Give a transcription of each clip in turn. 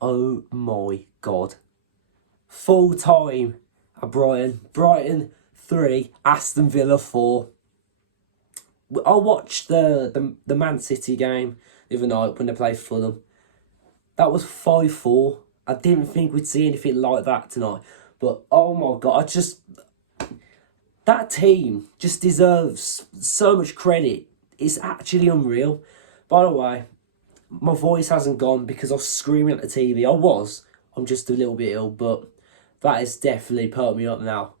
Oh my God. Full time at Brighton. Brighton 3, Aston Villa 4. I watched the Man City game the other night when they played Fulham. That was 5-4. I didn't think we'd see anything like that tonight. But oh my God, that team just deserves so much credit. It's actually unreal. By the way, my voice hasn't gone because I was screaming at the TV. I was. I'm just a little bit ill, but that has definitely perked me up now.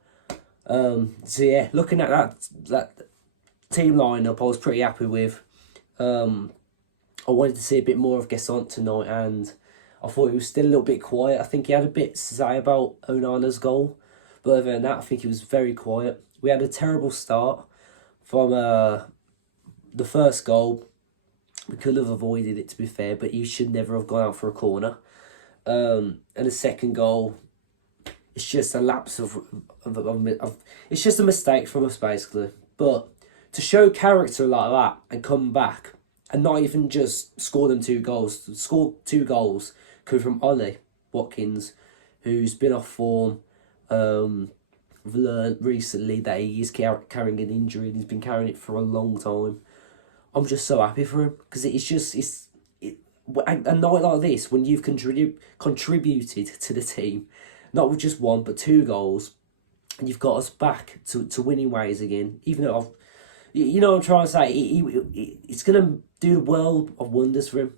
So yeah, looking at that team lineup, I was pretty happy with. I wanted to see a bit more of Gesson tonight, and I thought he was still a little bit quiet. I think he had a bit to say about Onana's goal, but other than that, I think he was very quiet. We had a terrible start from the first goal. We could have avoided it, to be fair, but he should never have gone out for a corner. And the second goal, it's just a lapse of it's just a mistake from us, basically. But to show character like that and come back and not even just score them 2 goals, score 2 goals coming from Ollie Watkins, who's been off form. We've learned recently that he is carrying an injury and he's been carrying it for a long time. I'm just so happy for him because a night like this when you've contributed to the team, not with just one but 2 goals, and you've got us back to winning ways again. Even though you know what I'm trying to say, it's gonna do the world of wonders for him,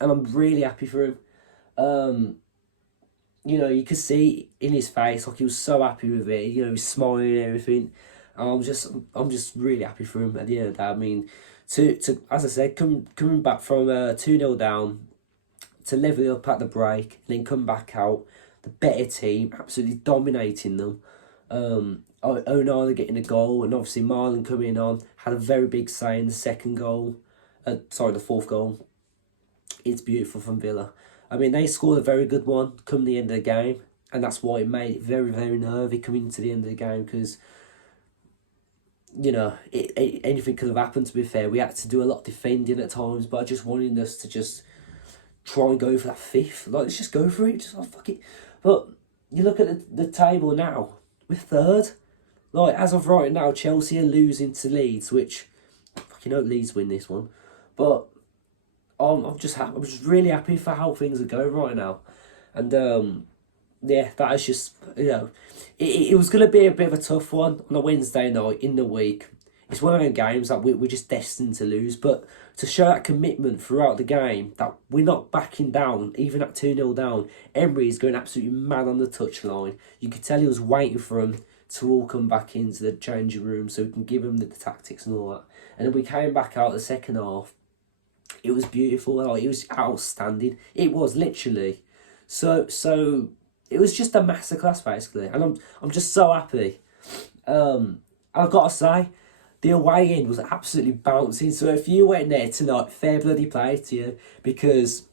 and I'm really happy for him. You could see in his face like he was so happy with it. He was smiling and everything. And I'm just really happy for him at the end of that. I mean, to as I said, coming back from 2-0 down to level up at the break and then come back out, the better team, absolutely dominating them. Onana getting a goal, and obviously Marlon coming on, had a very big say in the second goal. The fourth goal. It's beautiful from Villa. I mean, they scored a very good one come the end of the game, and that's why it made it very, very nervy coming to the end of the game because, anything could have happened, to be fair. We had to do a lot of defending at times, but I just wanted us to just try and go for that fifth. Like, let's just go for it. Just, fuck it. But you look at the table now, we're third. Like, as of right now, Chelsea are losing to Leeds, which, fucking hope Leeds win this one. But I'm just happy. I'm just really happy for how things are going right now. And, yeah, that is just, it was going to be a bit of a tough one on a Wednesday night in the week. It's one of those games that we're just destined to lose. But to show that commitment throughout the game, that we're not backing down, even at 2-0 down, Emery is going absolutely mad on the touchline. You could tell he was waiting for him to all come back into the changing room so we can give him the tactics and all that. And then we came back out the second half. It was beautiful. Like, it was outstanding. It was literally. So it was just a masterclass, basically. And I'm just so happy. I've got to say, the away end was absolutely bouncing. So if you went there tonight, fair bloody play to you. Because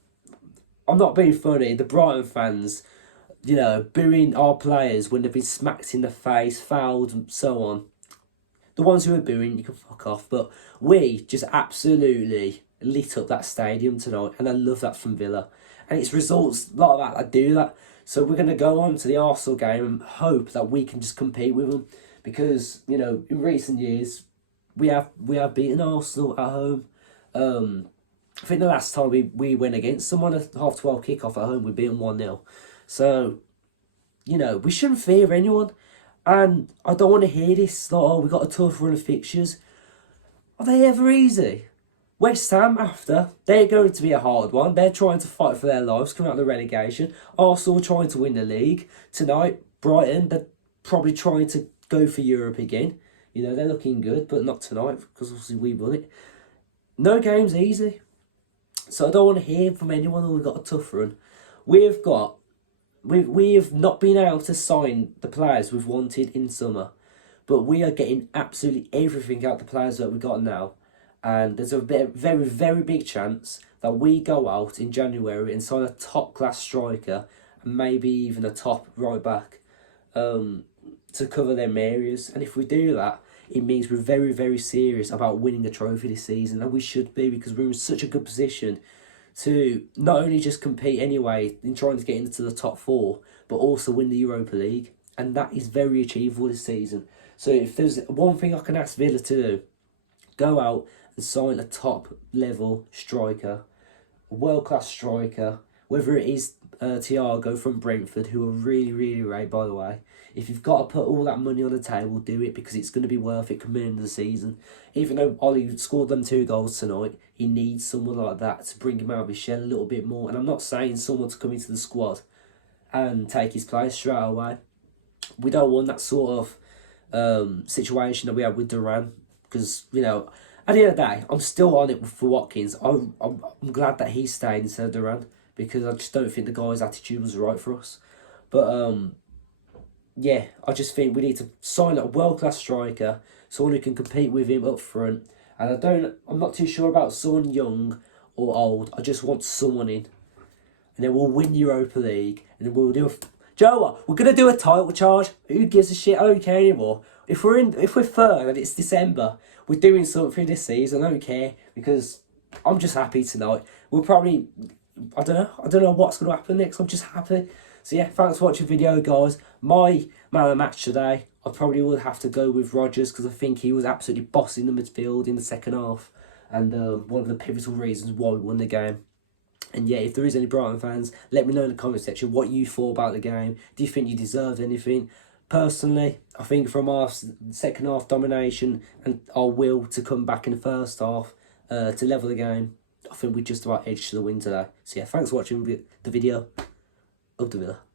I'm not being funny. The Brighton fans, booing our players when they've been smacked in the face, fouled, and so on. The ones who are booing, you can fuck off. But we just absolutely lit up that stadium tonight. And I love that from Villa. And it's results like that do that. So we're going to go on to the Arsenal game and hope that we can just compete with them. Because, in recent years, we have beaten Arsenal at home. I think the last time we went against someone at 12 kickoff at home, we beat them 1-0. So, we shouldn't fear anyone. And I don't want to hear this, like, oh, we got a tough run of fixtures. Are they ever easy? West Ham, after, they're going to be a hard one. They're trying to fight for their lives, coming out of the relegation. Arsenal trying to win the league. Tonight, Brighton, they're probably trying to go for Europe again. They're looking good, but not tonight, because obviously we won it. No game's easy. So I don't want to hear from anyone who we've got a tough run. We have not been able to sign the players we've wanted in summer. But we are getting absolutely everything out of the players that we've got now. And there's a very, very big chance that we go out in January and sign a top-class striker and maybe even a top right-back to cover them areas. And if we do that, it means we're very, very serious about winning a trophy this season. And we should be, because we're in such a good position to not only just compete anyway in trying to get into the top four, but also win the Europa League. And that is very achievable this season. So if there's one thing I can ask Villa to do, go out and sign a top level striker, a world class striker, whether it is Thiago from Brentford, who are really, really great, by the way. If you've got to put all that money on the table, do it, because it's going to be worth it coming into the season. Even though Ollie scored them 2 goals tonight, he needs someone like that to bring him out of his shell a little bit more. And I'm not saying someone to come into the squad and take his place straight away. We don't want that sort of situation that we had with Duran, because, you know, at the end of the day, I'm still on it for Watkins. I'm glad that he stayed instead of Duran, because I just don't think the guy's attitude was right for us. But yeah, I just think we need to sign a world-class striker, someone who can compete with him up front. And I'm not too sure about someone young or old. I just want someone in. And then we'll win Europa League. And then we'll do Joe, what? We're going to do a title charge. Who gives a shit? I don't care anymore. If we're third and it's December, we're doing something this season. I don't care, because I'm just happy tonight. We'll probably, I don't know what's going to happen next. I'm just happy. So yeah, thanks for watching the video, guys. My man of the match today, I probably would have to go with Rodgers, because I think he was absolutely bossing the midfield in the second half, and one of the pivotal reasons why we won the game. And yeah, if there is any Brighton fans, let me know in the comment section what you thought about the game. Do you think you deserved anything? Personally, I think from our second half domination and our will to come back in the first half to level the game, I think we just about edged to the win today. So yeah, thanks for watching the video of the Villa.